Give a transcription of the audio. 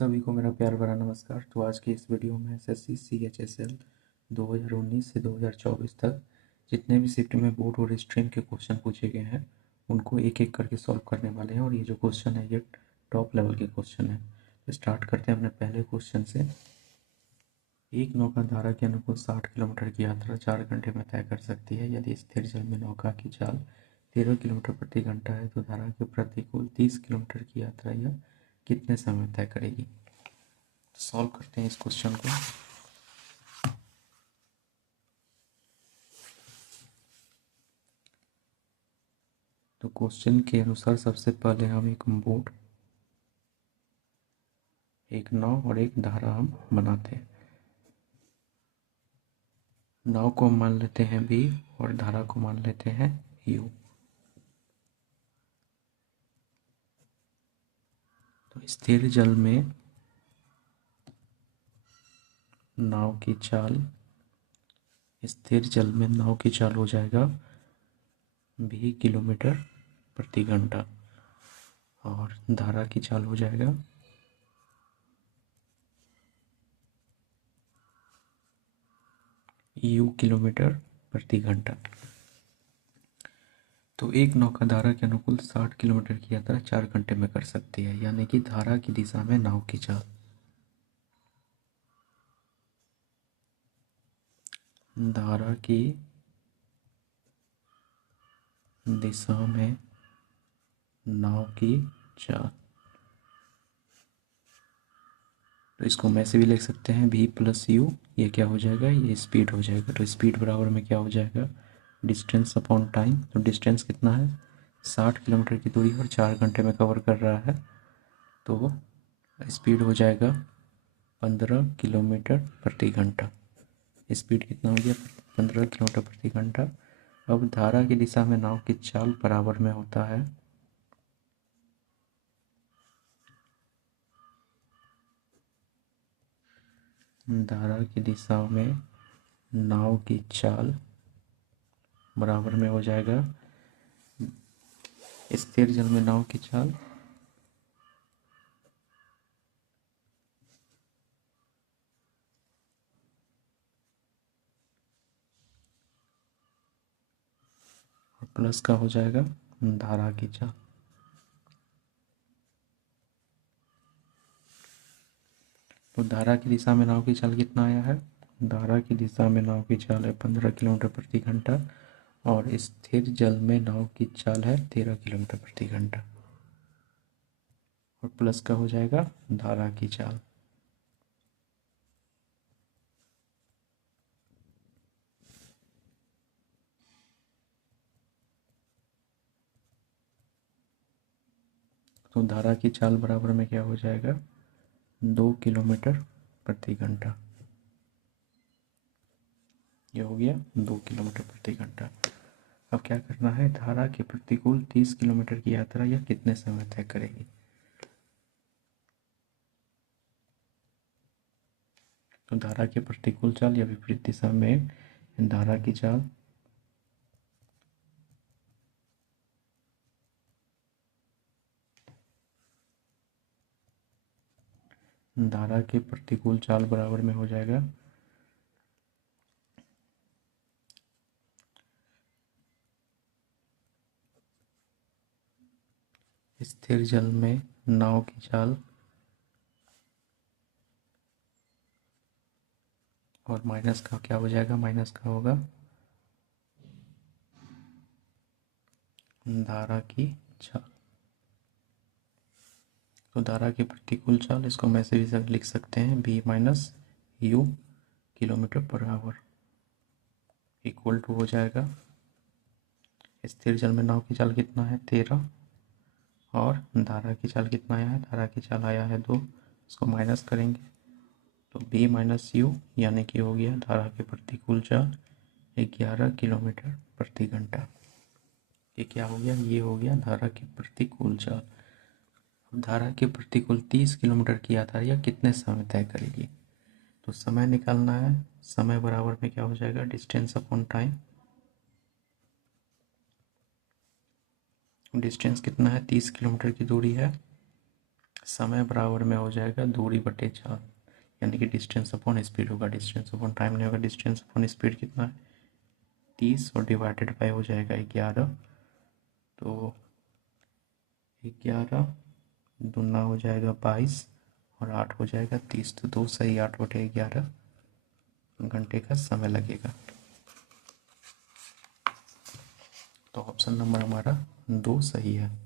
सभी को मेरा प्यार भरा नमस्कार। तो आज की इस वीडियो में एसएससी सीएचएसएल 2019 से 2024 तक जितने भी शिफ्ट में बोर्ड और स्ट्रीम के क्वेश्चन पूछे गए हैं उनको एक एक करके सॉल्व करने वाले हैं। और ये जो क्वेश्चन है ये टॉप लेवल के क्वेश्चन है। तो स्टार्ट करते हैं अपने पहले क्वेश्चन से। एक नौका धारा के अनुकूल 60 किलोमीटर की यात्रा 4 घंटे में तय कर सकती है। यदि स्थिर जल में नौका की चाल 13 किलोमीटर प्रति घंटा है तो धारा के प्रतिकूल 30 किलोमीटर की यात्रा यह कितने समय में तय करेगी। सॉल्व करते हैं इस क्वेश्चन को। तो क्वेश्चन के अनुसार सबसे पहले हम एक बोट, एक नाव और एक धारा हम बनाते हैं। नाव को मान लेते हैं बी और धारा को मान लेते हैं यू। तो स्थिर जल में नाव की चाल, स्थिर जल में नाव की चाल हो जाएगा 20 किलोमीटर प्रति घंटा और धारा की चाल हो जाएगा यू किलोमीटर प्रति घंटा। तो एक नौका धारा के अनुकूल 60 किलोमीटर की यात्रा 4 घंटे में कर सकती है, यानी कि धारा की दिशा में नाव की चाल। धारा की दिशा में नाव की चाल, तो इसको हम ऐसे भी लिख सकते हैं v प्लस यू। ये क्या हो जाएगा, ये स्पीड हो जाएगा। तो स्पीड बराबर में क्या हो जाएगा, डिस्टेंस अपॉन टाइम। तो डिस्टेंस कितना है, 60 किलोमीटर की दूरी और 4 घंटे में कवर कर रहा है। तो स्पीड हो जाएगा 15 किलोमीटर प्रति घंटा। स्पीड कितना हो गया, 15 किलोमीटर प्रति घंटा। अब धारा की दिशा में नाव की चाल बराबर में होता है धारा की दिशा में नाव की चाल बराबर में हो जाएगा स्थिर जल में नाव की चाल और प्लस का हो जाएगा धारा की चाल। तो धारा की दिशा में नाव की चाल कितना आया है, धारा की दिशा में नाव की चाल है 15 किलोमीटर प्रति घंटा और स्थिर जल में नाव की चाल है 13 किलोमीटर प्रति घंटा और प्लस का हो जाएगा धारा की चाल। तो धारा की चाल बराबर में क्या हो जाएगा, 2 किलोमीटर प्रति घंटा। ये हो गया 2 किलोमीटर प्रति घंटा। अब क्या करना है, धारा के प्रतिकूल 30 किलोमीटर की यात्रा यह कितने समय तय करेगी। तो धारा के प्रतिकूल चाल या विपरीत दिशा में धारा की चाल धारा के प्रतिकूल चाल बराबर में हो जाएगा स्थिर जल में नाव की चाल और माइनस का क्या हो जाएगा, माइनस का होगा धारा की चाल। तो धारा की प्रतिकूल चाल इसको हम ऐसे भी लिख सकते हैं b minus U kilometre per hour equal to हो जाएगा स्थिर जल में नाव की चाल कितना है 13 और धारा की चाल कितना आया है, धारा की चाल आया है 2। इसको माइनस करेंगे तो b माइनस यू यानी कि हो गया धारा के प्रतिकूल चाल 11 किलोमीटर प्रति घंटा। ये क्या हो गया, ये हो गया धारा की प्रतिकूल चाल। धारा के प्रतिकूल 30 किलोमीटर की यात्रा यह कितने समय तय करेगी। तो समय निकालना है, समय बराबर में क्या हो जाएगा, डिस्टेंस अपॉन टाइम। डिस्टेंस कितना है, 30 किलोमीटर की दूरी है, समय बराबर में हो जाएगा दूरी बटे 4, यानी कि डिस्टेंस अपॉन स्पीड होगा, डिस्टेंस अपॉन टाइम नहीं होगा, डिस्टेंस अपॉन स्पीड कितना है 30 और डिवाइडेड बाय हो जाएगा 11। तो 11 दूना हो जाएगा 22 और 8 हो जाएगा 30, तो 2 सही 8/11 घंटे का समय लगेगा। तो ऑप्शन नंबर हमारा 2 सही है।